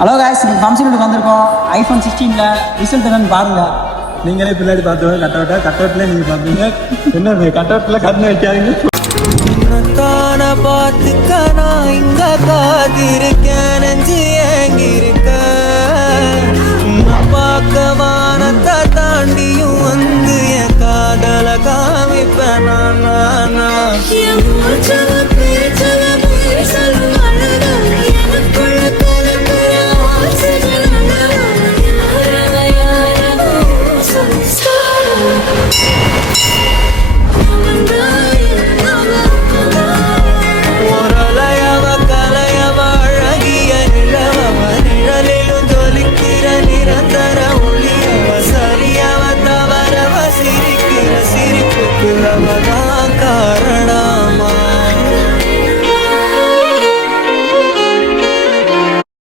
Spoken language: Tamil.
ஹலோ காய்ஸ், நீங்கள் ஃபங்க்ஷனுக்கு வந்திருக்கோம். ஐஃபோன் 16 ரிசல்ட் என்னன்னு பாருங்க. நீங்களே பின்னாடி பார்த்துவோம். கட்டவுட்ல நீங்கள் பார்ப்பீங்க. என்ன கட்டவுட்ல கண்ணு வைக்காதீங்க. பார்த்துக்க நான் இங்க காத்திருக்கேன், நெஞ்சு ஏங்கிருக்க பார்க்க வானத்தை தாண்டியும் வந்து என் காதல காமிப்பேன் நான்.